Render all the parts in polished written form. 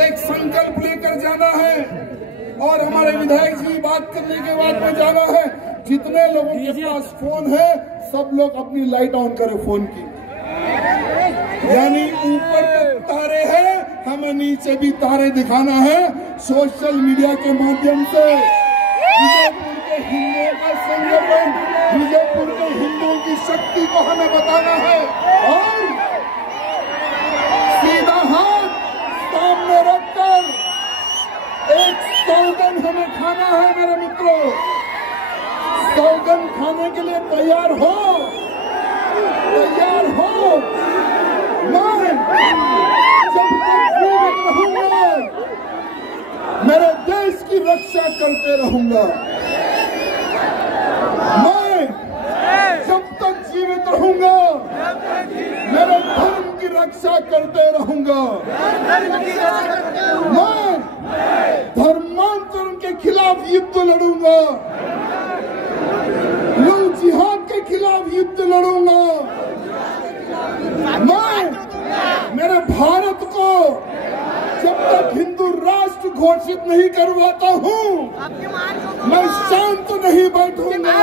एक संकल्प लेकर जाना है और हमारे विधायक जी बात करने के बाद में जाना है। जितने लोगों के पास फोन है सब लोग अपनी लाइट ऑन करें फोन की, यानी ऊपर तक तारे हैं, हमें नीचे भी तारे दिखाना है सोशल मीडिया के माध्यम से। विजयपुर के हिंदुओं का संगठन, विजयपुर के हिंदुओं की शक्ति को हमें बताना है और सीधा हाथ सामने रखकर एक सौगन हमें खाना है मेरे मित्रों। सौगन खाने के लिए तैयार हो, तैयार हो। मैं जब तक जीवित रहूंगा मेरे देश की रक्षा करते रहूंगा। मैं जब तक जीवित रहूंगा मेरे धर्म की रक्षा करते रहूंगा। मैं धर्मांतरण के खिलाफ युद्ध लड़ूंगा, लव जिहाद के खिलाफ युद्ध लड़ूंगा। मैं मेरे भारत को जब तक हिंदू राष्ट्र घोषित नहीं करवाता हूँ मैं शांत नहीं बैठूंगा।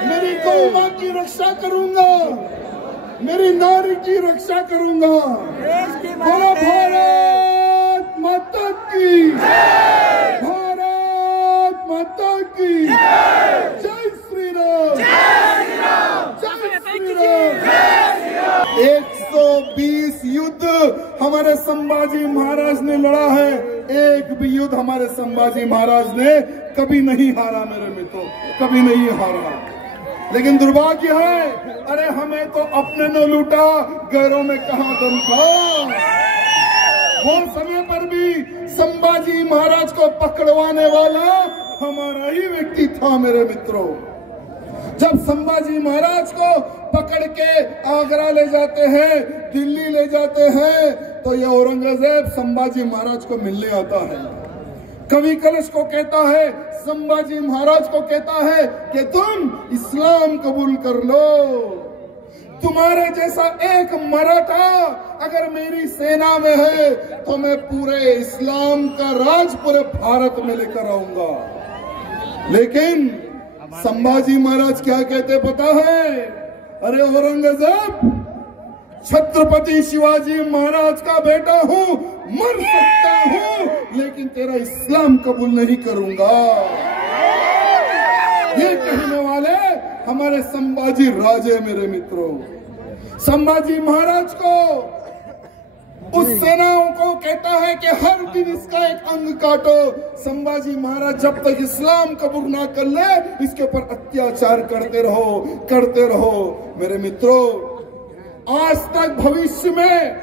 मेरी गौ मां की रक्षा करूंगा, मेरी नारी की रक्षा करूंगा। बोलो भारत माता की, भारत माता की जय श्री राम, जय श्री राम। 120 युद्ध हमारे संभाजी महाराज ने लड़ा है, एक भी युद्ध हमारे संभाजी महाराज ने कभी नहीं हारा मेरे मित्रों, कभी नहीं हारा। लेकिन दुर्भाग्य है, अरे हमें तो अपने ने लूटा, गैरों में कहां दम था। वो समय पर भी संभाजी महाराज को पकड़वाने वाला हमारा ही व्यक्ति था मेरे मित्रों। जब संभाजी महाराज को पकड़ के आगरा ले जाते हैं, दिल्ली ले जाते हैं, तो ये औरंगजेब संभाजी महाराज को मिलने आता है। कवि कलश को कहता है, संभाजी महाराज को कहता है कि तुम इस्लाम कबूल कर लो। तुम्हारे जैसा एक मराठा अगर मेरी सेना में है तो मैं पूरे इस्लाम का राज पूरे भारत में लेकर आऊंगा। लेकिन संभाजी महाराज क्या कहते पता है? अरे औरंगजेब, छत्रपति शिवाजी महाराज का बेटा हूँ, मर सकता हूँ, लेकिन तेरा इस्लाम कबूल नहीं करूंगा। ये कहने वाले हमारे संभाजी राजे मेरे मित्रों। संभाजी महाराज को उस सेनाओं को कहता है कि हर दिन इसका एक अंग काटो। संभाजी महाराज जब तक इस्लाम कबूल ना कर ले इसके ऊपर अत्याचार करते रहो, करते रहो। मेरे मित्रों, आज तक भविष्य में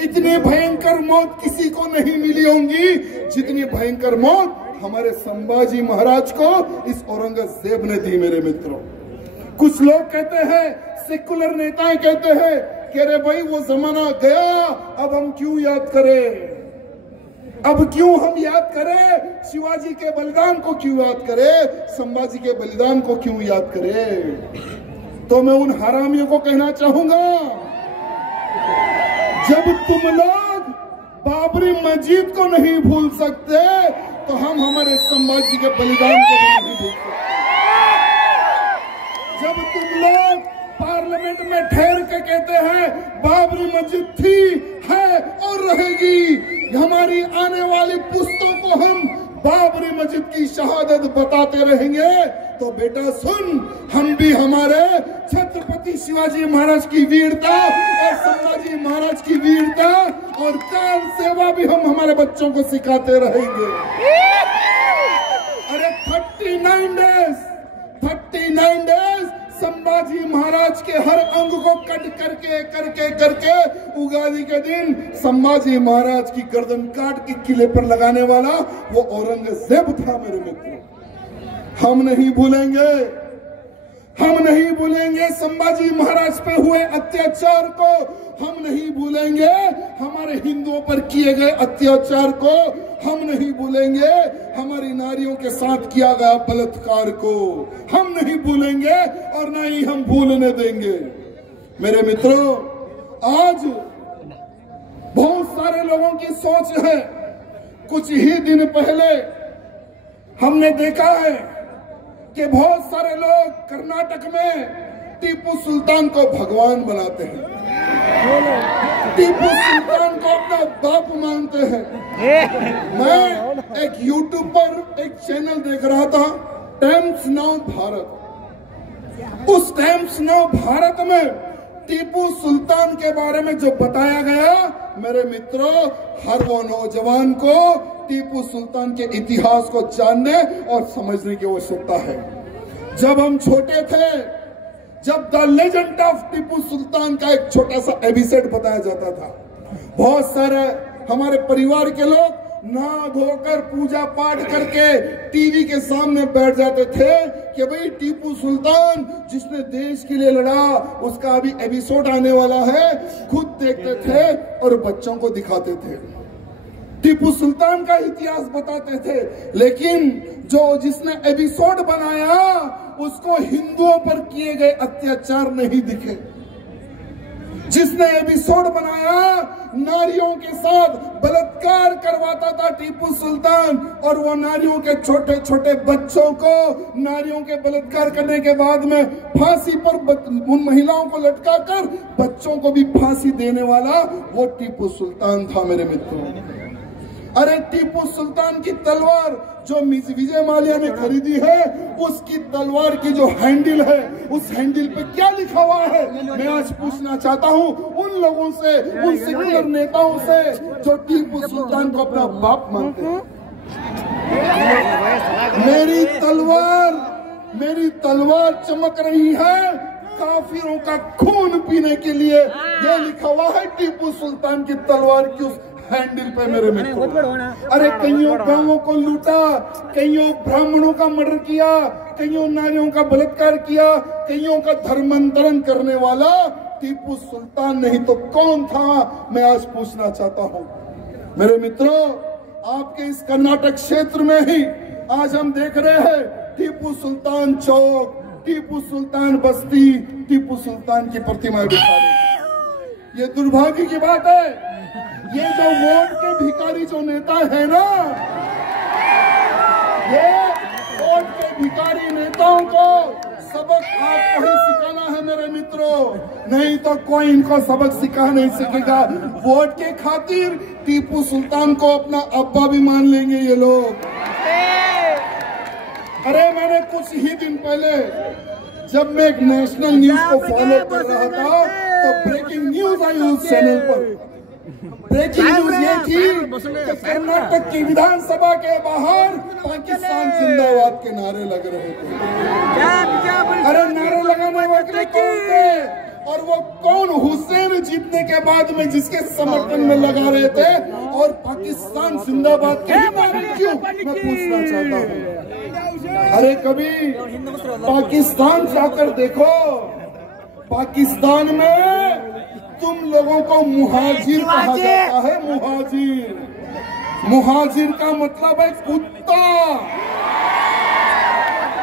इतनी भयंकर मौत किसी को नहीं मिली होंगी जितनी भयंकर मौत हमारे संभाजी महाराज को इस औरंगजेब ने दी मेरे मित्रों। कुछ लोग कहते हैं, सेकुलर नेताएं कहते हैं कि अरे भाई वो जमाना गया, अब हम क्यों याद करें, अब क्यों हम याद करें, शिवाजी के बलिदान को क्यों याद करें, संभाजी के बलिदान को क्यों याद करें। तो मैं उन हरामियों को कहना चाहूंगा, जब तुम लोग बाबरी मस्जिद को नहीं भूल सकते तो हम हमारे संभाजी के बलिदान को भी नहीं भूल सकते। जब तुम लोग पार्लियामेंट में ठहर के कहते हैं बाबरी मस्जिद थी, है और रहेगी, हमारी आने वाली पुश्तों को हम बाबरी मस्जिद की शहादत बताते रहेंगे, तो बेटा सुन, हम भी हमारे छत्रपति शिवाजी महाराज की वीरता और संभाजी महाराज की वीरता और काल सेवा भी हम हमारे बच्चों को सिखाते रहेंगे। अरे 39 डेज संभाजी महाराज के हर अंग को कट करके उगादी के दिन संभाजी महाराज की गर्दन काट के किले पर लगाने वाला वो औरंगजेब था मेरे मित्रों। हम नहीं भूलेंगे, हम नहीं भूलेंगे संभाजी महाराज पे हुए अत्याचार को, हम नहीं भूलेंगे हमारे हिंदुओं पर किए गए अत्याचार को, हम नहीं भूलेंगे हमारी नारियों के साथ किया गया बलात्कार को, हम नहीं भूलेंगे और ना ही हम भूलने देंगे। मेरे मित्रों, आज बहुत सारे लोगों की सोच है। कुछ ही दिन पहले हमने देखा है कि बहुत सारे लोग कर्नाटक में टीपू सुल्तान को भगवान बनाते हैं, टीपू सुल्तान को अपना बाप मानते हैं। मैं एक यूट्यूब पर एक चैनल देख रहा था, टाइम्स नाउ भारत। उस टाइम्स नाउ भारत में टीपू सुल्तान के बारे में जो बताया गया, मेरे मित्रों, हर वो नौजवान को टीपू सुल्तान के इतिहास को जानने और समझने की आवश्यकता है। जब हम छोटे थे, जब the legend of Tipu Sultan का एक छोटा सा एपिसोड बताया जाता था, बहुत सारे हमारे परिवार के लोग नहा धोकर पूजा पाठ करके टीवी के सामने बैठ जाते थे कि भाई टीपू सुल्तान जिसने देश के लिए लड़ा, उसका अभी एपिसोड आने वाला है। खुद देखते थे और बच्चों को दिखाते थे, टीपू सुल्तान का इतिहास बताते थे। लेकिन जिसने एपिसोड बनाया, उसको हिंदुओं पर किए गए अत्याचार नहीं दिखे। जिसने एपिसोड बनाया, नारियों के साथ बलात्कार करवाता था टीपू सुल्तान, और वो नारियों के छोटे छोटे बच्चों को नारियों के बलात्कार करने के बाद में फांसी पर उन महिलाओं को लटकाकर बच्चों को भी फांसी देने वाला वो टीपू सुल्तान था, मेरे मित्रों। अरे टीपू सुल्तान की तलवार जो विजय माल्या ने खरीदी है, उसकी तलवार की जो हैंडल है, उस हैंडल पे क्या लिखा हुआ है, मैं आज पूछना चाहता हूँ उन लोगों से, उन सेक्युलर नेताओं से जो टीपू सुल्तान को अपना बाप मानते हैं। मेरी तलवार चमक रही है काफिरों का खून पीने के लिए, ये लिखा हुआ है टीपू सुल्तान की तलवार की उस हैंडल पे, मेरे मित्रों। अरे कईयों गांवों को लूटा, कईयों ब्राह्मणों का मर्डर किया, कईयों नारियों का बलात्कार किया, कईयों का धर्मांतरण करने वाला टीपू सुल्तान नहीं तो कौन था, मैं आज पूछना चाहता हूँ। मेरे मित्रों, आपके इस कर्नाटक क्षेत्र में ही आज हम देख रहे हैं टीपू सुल्तान चौक, टीपू सुल्तान बस्ती, टीपू सुल्तान की प्रतिमाएं बिठा रही। ये दुर्भाग्य की बात है। ये जो वोट के भिखारी जो नेता है ना, ये वोट के भिखारी नेताओं को सबक आपको ही सिखाना है, मेरे मित्रों, नहीं तो कोई इनको सबक सिखा नहीं सकेगा। वोट के खातिर टीपू सुल्तान को अपना अब्बा भी मान लेंगे ये लोग। अरे मैंने कुछ ही दिन पहले जब मैं एक नेशनल न्यूज को फॉलो कर रहा था, तो ब्रेकिंग न्यूज आई उस चैनल पर। ब्रेकिंग न्यूज ये थी कि कर्नाटक की विधानसभा के बाहर पाकिस्तान जिंदाबाद के नारे लग रहे थे। अरे नारे लगाने वाले कौन थे, और वो कौन हुसैन जीतने के बाद में जिसके समर्थन में लगा रहे थे, और पाकिस्तान जिंदाबाद के नारे क्यों, मैं पूछना चाहता हूँ। अरे कभी पाकिस्तान जाकर देखो, पाकिस्तान में तुम लोगों को मुहाजिर कहा जाता है। मुहाजिर का मतलब है कुत्ता,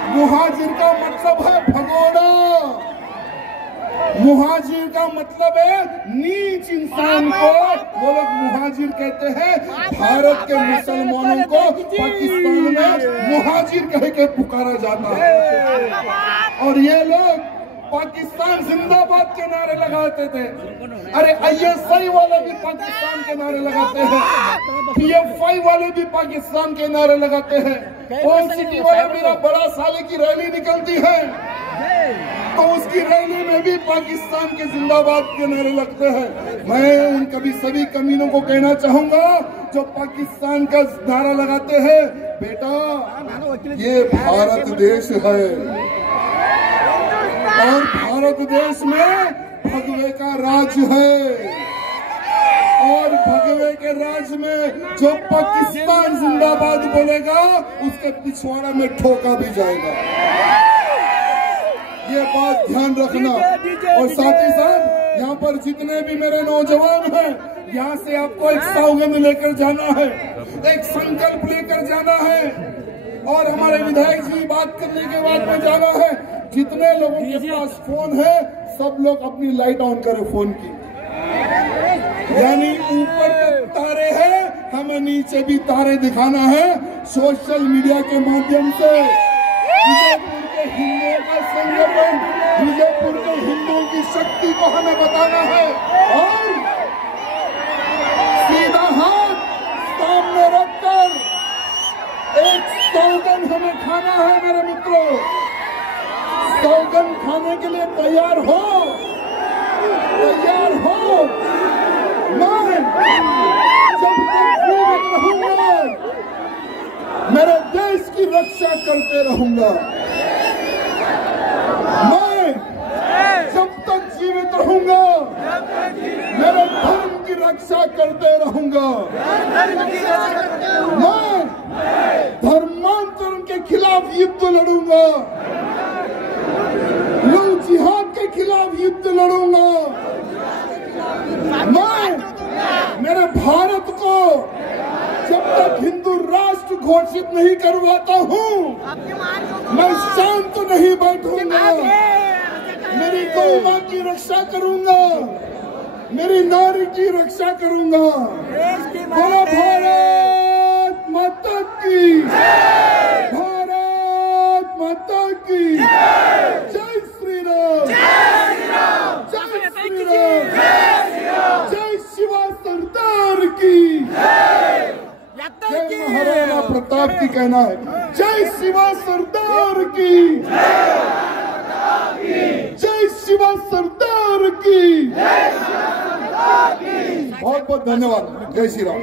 मुहाजिर का मतलब है भगोड़ा, मुहाजिर का मतलब है नीच इंसान को वो लोग मुहाजिर कहते हैं। भारत के मुसलमानों को पाकिस्तान में मुहाजिर कह के पुकारा जाता है, और ये लोग पाकिस्तान जिंदाबाद के नारे लगाते थे। अरे ISI वाले भी पाकिस्तान के नारे लगाते हैं, PFI वाले भी पाकिस्तान के नारे लगाते हैं। कौन सिटी वाले मेरा बड़ा साले की रैली निकलती है तो उसकी रैली में भी पाकिस्तान के जिंदाबाद के नारे लगते हैं। मैं उन कभी सभी कमीनों को कहना चाहूंगा जो पाकिस्तान का नारा लगाते हैं, बेटा ये भारत देश है, और भारत देश में भगवे का राज है, और भगवे के राज में जो पाकिस्तान जिंदाबाद बोलेगा उसके पिछवाड़ा में ठोका भी जाएगा। ये बात ध्यान रखना। और साथ ही साथ यहाँ पर जितने भी मेरे नौजवान हैं, यहाँ से आपको एक सौगंध लेकर जाना है, एक संकल्प लेकर जाना है, और हमारे विधायक जी बात करने के बाद में जाना है। जितने लोगों के पास फोन है, सब लोग अपनी लाइट ऑन करो फोन की। यानी ऊपर तो तारे हैं, हमें नीचे भी तारे दिखाना है सोशल मीडिया के माध्यम से। विजयपुर के हिंदुओं का संगठन, विजयपुर के हिंदुओं की शक्ति को हमें बताना है और सीधा हाथ सामने रखकर एक सौगंध हमें खाना है मेरे मित्रों। सौगंध खाने के लिए तैयार हो, तैयार हो। मैं जब तक जीवित रहूंगा मेरे देश की रक्षा करते रहूंगा। मैं जब तक जीवित रहूंगा मेरे धर्म की रक्षा करते रहूंगा। मैं धर्मांतरण के खिलाफ युद्ध लड़ूंगा, लव जिहाद के खिलाफ युद्ध लड़ूंगा। मैं मेरे भारत को जब तक हिंदू राष्ट्र घोषित नहीं करवाता हूँ मैं शांत नहीं बैठूंगा। मेरी गौ मां की रक्षा करूंगा, मेरी नारी की रक्षा करूंगा। बोलो भारत माता की, भारत माता की जय श्री राम, जय श्री राम, जय शिवा सरदार की, जय महाराणा प्रताप की कहना है, जय शिवा सरदार की, जय शिवा सरदार की। बहुत बहुत धन्यवाद। जय श्री राम।